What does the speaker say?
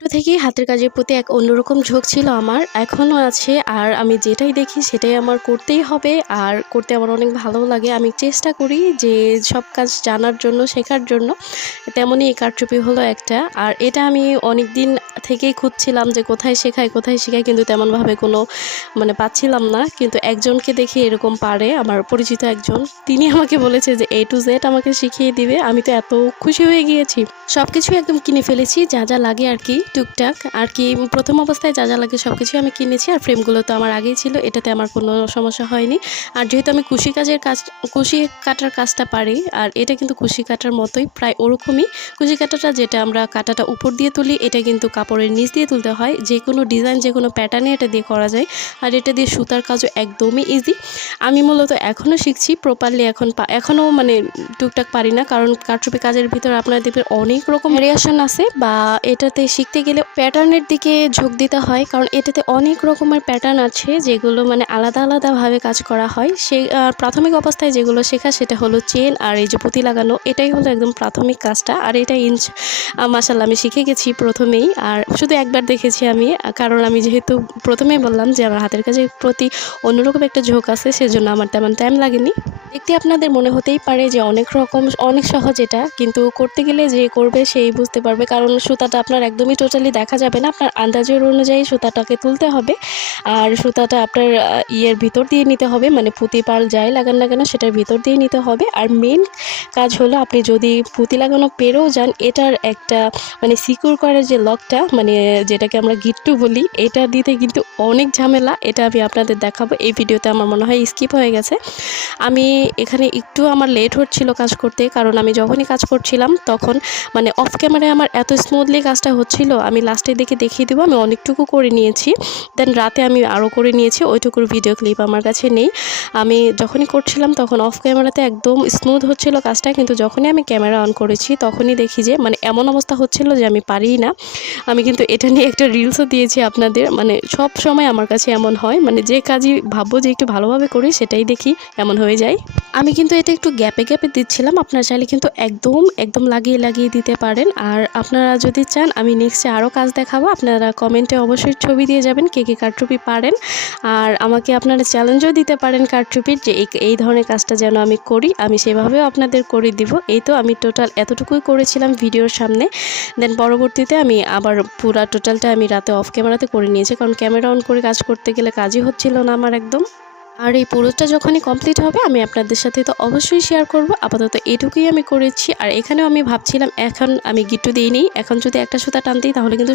ছোট থেকেই হাতের কাজের প্রতি এক অন্যরকম ঝোঁক ছিল আমার, এখনও আছে। আর আমি যেটাই দেখি সেটাই আমার করতেই হবে, আর করতে আমার অনেক ভালোও লাগে। আমি চেষ্টা করি যে সব কাজ জানার জন্য, শেখার জন্য। তেমনই এই কারচুপি হলো একটা। আর এটা আমি অনেক দিন থেকেই খুঁজছিলাম যে কোথায় শেখায়, কিন্তু তেমনভাবে কোনো পাচ্ছিলাম না। কিন্তু একজনকে দেখি এরকম পারে, আমার পরিচিত একজন। তিনি আমাকে বলেছে যে A to Z আমাকে শিখিয়ে দিবে। আমি তো এত খুশি হয়ে গিয়েছি। সব কিছুই একদম কিনে ফেলেছি, যা যা লাগে আর কি, টুকটাক আর কি। প্রথম অবস্থায় যা যা লাগে সব কিছুই আমি কিনেছি। আর ফ্রেমগুলো তো আমার আগেই ছিল, এটাতে আমার কোনো সমস্যা হয়নি। আর যেহেতু আমি কুশি কাটার কাজটা পারি, আর এটা কিন্তু কুশি কাটার মতোই, প্রায় ওরকমই। কুশি কাটাটা যেটা আমরা কাটাটা উপর দিয়ে তুলি, এটা কিন্তু কাপড়ের নিচ দিয়ে তুলতে হয়। যে কোনো ডিজাইন, যে কোনো প্যাটার্নে এটা দিয়ে করা যায়। আর এটা দিয়ে সুতার কাজও একদমই ইজি। আমি মূলত এখনও শিখছি প্রপারলি, এখনও টুকটাক পারি না, কারণ কারচুপি কাজের ভিতরে আপনারা দেখবেন অনেক রকম ভ্যারিয়েশন আছে, বা এটাতে শিখতে গেলে প্যাটার্নের দিকে ঝোঁক দিতে হয়, কারণ এটাতে অনেক রকমের প্যাটার্ন আছে যেগুলো আলাদা আলাদাভাবে কাজ করা হয়। সেই প্রাথমিক অবস্থায় যেগুলো শেখা সেটা হলো চেন আর এই যে পুঁতি লাগানো, এটাই হলো একদম প্রাথমিক কাজটা। আর এটা মাশাআল্লাহ আমি শিখে গেছি প্রথমেই। আর শুধু একবার দেখেছি আমি, কারণ আমি যেহেতু প্রথমেই বললাম যে আমার হাতের কাজের প্রতি অন্যরকম একটা ঝোঁক আছে, সেজন্য আমার তেমন টাইম লাগেনি। দেখতে আপনাদের মনে হতেই পারে যে অনেক সহজ এটা, কিন্তু করতে গেলে যে করবে সেই বুঝতে পারবে, কারণ সুতাটা আপনার একদমই টোটালি দেখা যাবে না। আপনার আন্দাজের অনুযায়ী সুতাটাকে তুলতে হবে, আর সুতাটা আপনার ইয়ের ভিতর দিয়ে নিতে হবে, পুঁতি পাল যাই লাগান না কেন সেটার ভিতর দিয়ে নিতে হবে। আর মেন কাজ হলো, আপনি যদি পুঁতি লাগানো পেরেও যান, এটার একটা সিকিউর করার যে লকটা, যেটাকে আমরা গিট্টু বলি, এটা দিতে কিন্তু অনেক ঝামেলা। এটা আমি আপনাদের দেখাবো এই ভিডিওতে। আমার মনে হয় স্কিপ হয়ে গেছে। আমি এখানে একটু আমার লেট হচ্ছিল কাজ করতে, কারণ আমি যখনই কাজ করছিলাম তখন অফ ক্যামেরায় আমার এত স্মুথলি কাজটা হচ্ছিল, আমি লাস্টের দিকে দেখিয়ে দেবো। আমি অনেকটুকু করে নিয়েছি, দেন রাতে আমি আরও করে নিয়েছি, ওইটুকুর ভিডিও ক্লিপ আমার কাছে নেই। আমি যখনই করছিলাম তখন অফ ক্যামেরাতে একদম স্মুথ হচ্ছিল কাজটা, কিন্তু যখনই আমি ক্যামেরা অন করেছি তখনই দেখি যে এমন অবস্থা হচ্ছিল যে আমি পারিই না। আমি কিন্তু এটা নিয়ে একটা রিলসও দিয়েছি আপনাদের। সব সময় আমার কাছে এমন হয়, যে কাজই ভাববো যে একটু ভালোভাবে করি, সেটাই দেখি এমন হয়ে যায়। আমি কিন্তু এটা একটু গ্যাপে গ্যাপে দিচ্ছিলাম, আপনারা চাইলে কিন্তু একদম লাগিয়ে দিতে পারেন। আর আপনারা যদি চান আমি নেক্সটে আরও কাজ দেখাবো, আপনারা কমেন্টে অবশ্যই ছবি দিয়ে যাবেন কে কে কারচুপি পারেন। আর আমাকে আপনারা চ্যালেঞ্জও দিতে পারেন কারচুপির, যে এই ধরনের কাজটা যেন আমি করি, আমি সেভাবেও আপনাদের করে দিব। এই তো আমি টোটাল এতটুকুই করেছিলাম ভিডিওর সামনে, দেন পরবর্তীতে আমি আবার পুরা টোটালটা আমি রাতে অফ ক্যামেরাতে করে নিয়েছি, কারণ ক্যামেরা অন করে কাজ করতে গেলে কাজই হচ্ছিল না আমার একদম। আর এই পুরোটা যখনই কমপ্লিট হবে আমি আপনাদের সাথে তো অবশ্যই শেয়ার করব। আপাতত এটুকুই আমি করেছি। আর এখানেও আমি ভাবছিলাম, এখন আমি গিট্টু দিইনি, এখন যদি একটা সুতা টান দিই তাহলে কিন্তু